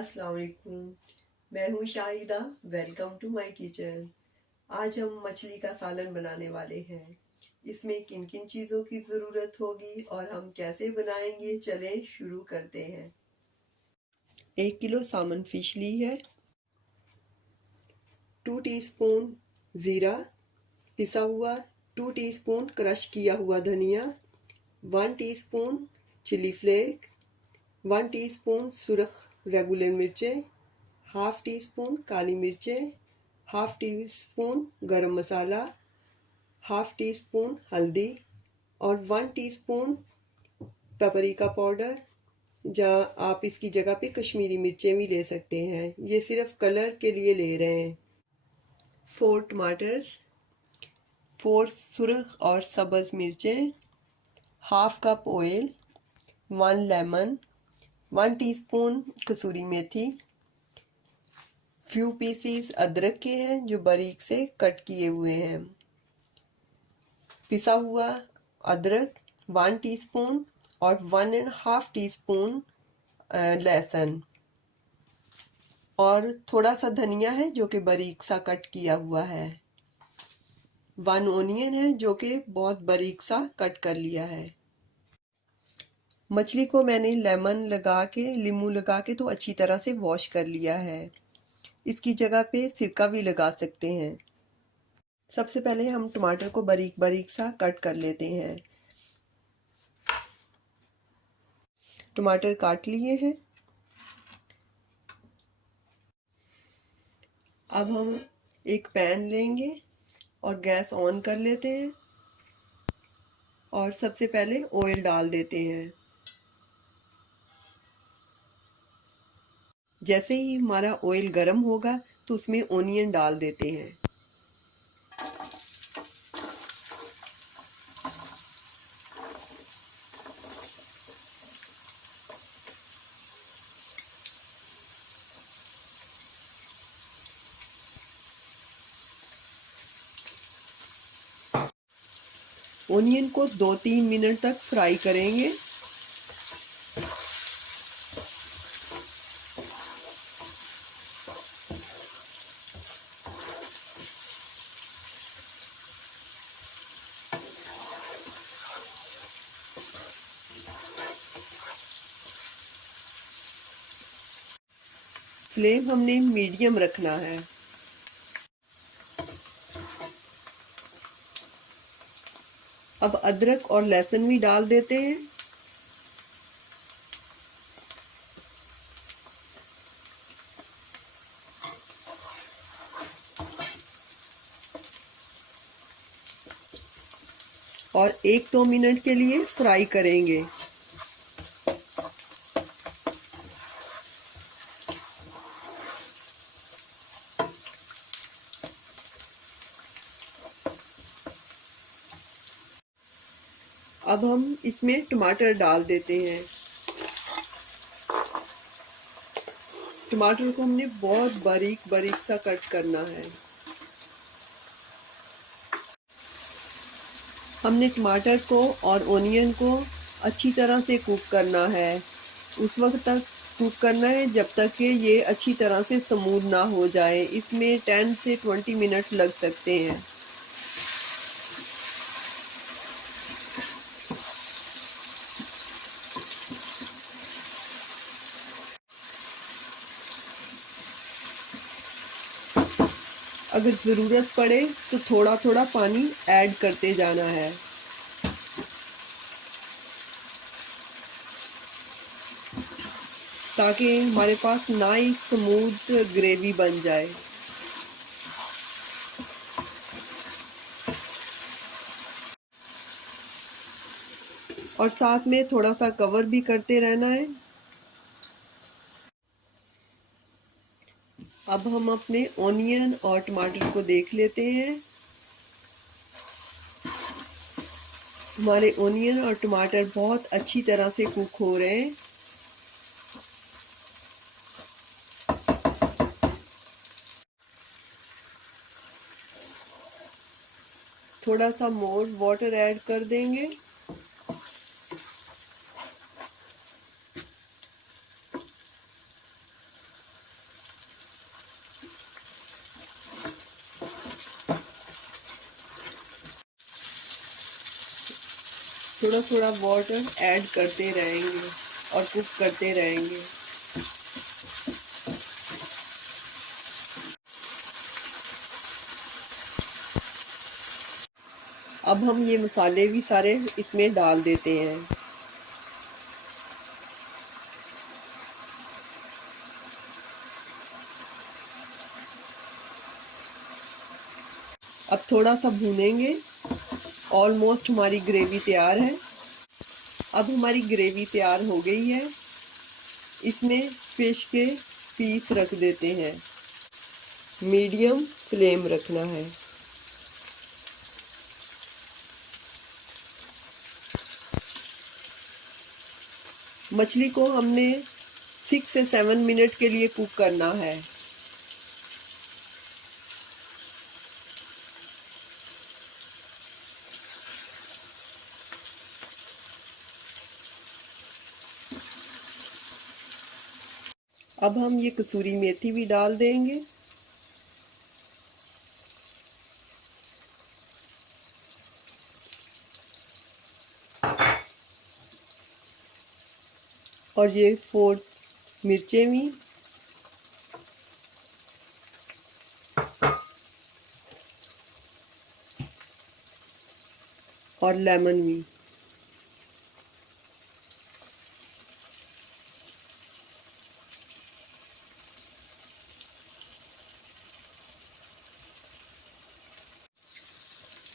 अस्सलाम वालेकुम। मैं हूँ Shahida. Welcome to my kitchen. आज हम मछली का सालन बनाने वाले हैं। इसमें किन किन चीज़ों की ज़रूरत होगी और हम कैसे बनाएंगे, चलें शुरू करते हैं। 1 किलो सामन फिश ली है। 2 टीस्पून ज़ीरा पिसा हुआ, 2 टीस्पून क्रश किया हुआ धनिया, 1 टीस्पून चिली फ्लेक, 1 टीस्पून सुरख रेगुलर मिर्चें, हाफ टी स्पून काली मिर्चें, हाफ टी स्पून गरम मसाला, हाफ टी स्पून हल्दी और 1 टीस्पून पेपरिका पाउडर। जहाँ आप इसकी जगह पे कश्मीरी मिर्चें भी ले सकते हैं, ये सिर्फ कलर के लिए ले रहे हैं। 4 टमाटर्स, 4 सुरख और सब्ज़ मिर्चें, half cup oil, 1 lemon, 1 teaspoon कसूरी मेथी, फ्यू पीसीस अदरक के हैं जो बारीक से कट किए हुए हैं। पिसा हुआ अदरक 1 टीस्पून और 1.5 टीस्पून लहसुन और थोड़ा सा धनिया है जो कि बारीक सा कट किया हुआ है। 1 ओनियन है जो कि बहुत बारीक सा कट कर लिया है। मछली को मैंने नींबू लगा के तो अच्छी तरह से वॉश कर लिया है। इसकी जगह पे सिरका भी लगा सकते हैं। सबसे पहले हम टमाटर को बारीक बारीक सा कट कर लेते हैं। टमाटर काट लिए हैं। अब हम एक पैन लेंगे और गैस ऑन कर लेते हैं और सबसे पहले ऑयल डाल देते हैं। जैसे ही हमारा ऑयल गर्म होगा तो उसमें ओनियन डाल देते हैं। ओनियन को 2-3 मिनट तक फ्राई करेंगे। फ्लेम हमने मीडियम रखना है। अब अदरक और लहसुन भी डाल देते हैं। और 1-2 मिनट के लिए फ्राई करेंगे। अब हम इसमें टमाटर डाल देते हैं। टमाटर को हमने बहुत बारीक बारीक सा कट करना है। हमने टमाटर को और ओनियन को अच्छी तरह से कुक करना है। उस वक्त तक कुक करना है जब तक कि ये अच्छी तरह से स्मूथ ना हो जाए। इसमें 10 से 20 मिनट लग सकते हैं। अगर ज़रूरत पड़े तो थोड़ा थोड़ा पानी ऐड करते जाना है। ताकि हमारे पास नाइस स्मूथ ग्रेवी बन जाए। और साथ में थोड़ा सा कवर भी करते रहना है। अब हम अपने ओनियन और टमाटर को देख लेते हैं। हमारे ओनियन और टमाटर बहुत अच्छी तरह से कुक हो रहे हैं। थोड़ा सा मोर वाटर ऐड कर देंगे। थोड़ा थोड़ा वाटर ऐड करते रहेंगे और कुक करते रहेंगे। अब हम ये मसाले भी सारे इसमें डाल देते हैं। अब थोड़ा सा भूनेंगे। ऑलमोस्ट हमारी ग्रेवी तैयार है। अब हमारी ग्रेवी तैयार हो गई है। इसमें फिश के पीस रख देते हैं। मीडियम फ्लेम रखना है। मछली को हमने 6 से 7 मिनट के लिए कुक करना है। अब हम ये कसूरी मेथी भी डाल देंगे। और ये 4 मिर्चें भी। और लेमन भी।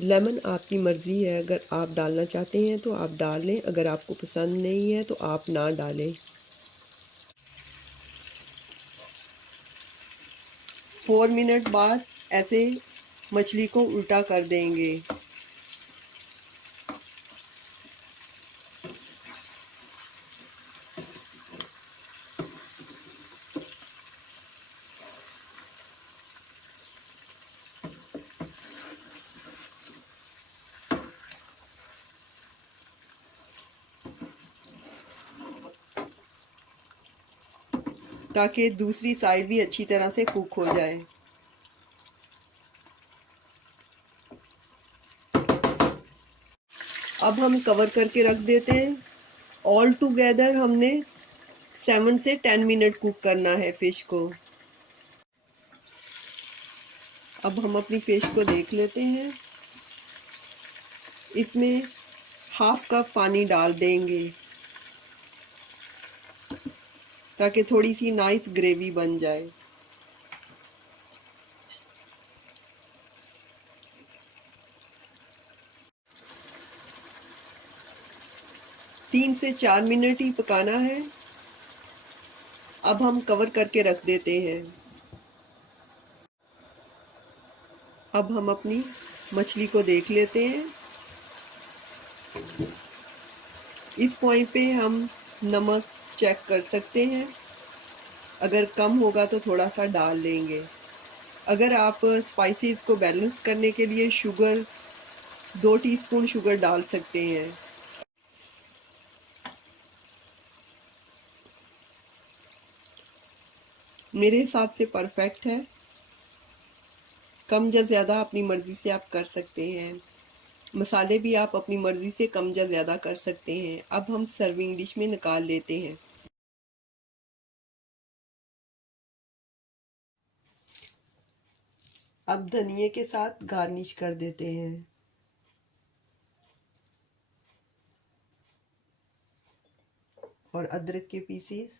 लेमन आपकी मर्ज़ी है, अगर आप डालना चाहते हैं तो आप डाल लें, अगर आपको पसंद नहीं है तो आप ना डालें। 4 मिनट बाद ऐसे मछली को उल्टा कर देंगे। ताकि दूसरी साइड भी अच्छी तरह से कुक हो जाए। अब हम कवर करके रख देते हैं। ऑल टुगेदर हमने 7 से 10 मिनट कुक करना है फ़िश को। अब हम अपनी फ़िश को देख लेते हैं। इसमें हाफ कप पानी डाल देंगे ताकि थोड़ी सी नाइस ग्रेवी बन जाए। तीन से 4 मिनट ही पकाना है। अब हम कवर करके रख देते हैं। अब हम अपनी मछली को देख लेते हैं। इस पॉइंट पे हम नमक चेक कर सकते हैं। अगर कम होगा तो थोड़ा सा डाल लेंगे। अगर आप स्पाइसेस को बैलेंस करने के लिए शुगर 2 टीस्पून शुगर डाल सकते हैं। मेरे हिसाब से परफेक्ट है। कम या ज़्यादा अपनी मर्ज़ी से आप कर सकते हैं। मसाले भी आप अपनी मर्ज़ी से कम या ज़्यादा कर सकते हैं। अब हम सर्विंग डिश में निकाल लेते हैं। अब धनिए के साथ गार्निश कर देते हैं। और अदरक के पीसेस।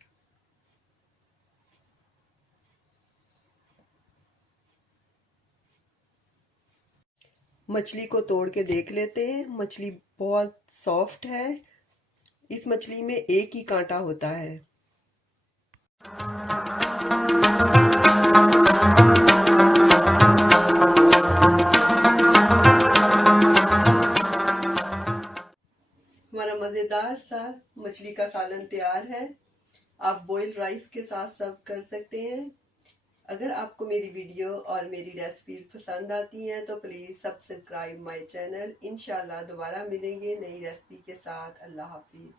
मछली को तोड़ के देख लेते हैं। मछली बहुत सॉफ्ट है। इस मछली में एक ही कांटा होता है। हमारा मज़ेदार सा मछली का सालन तैयार है। आप बॉइल्ड राइस के साथ सर्व कर सकते हैं। अगर आपको मेरी वीडियो और मेरी रेसिपीज पसंद आती हैं तो प्लीज़ सब्सक्राइब माय चैनल। इंशाल्लाह दोबारा मिलेंगे नई रेसिपी के साथ। अल्लाह हाफिज़।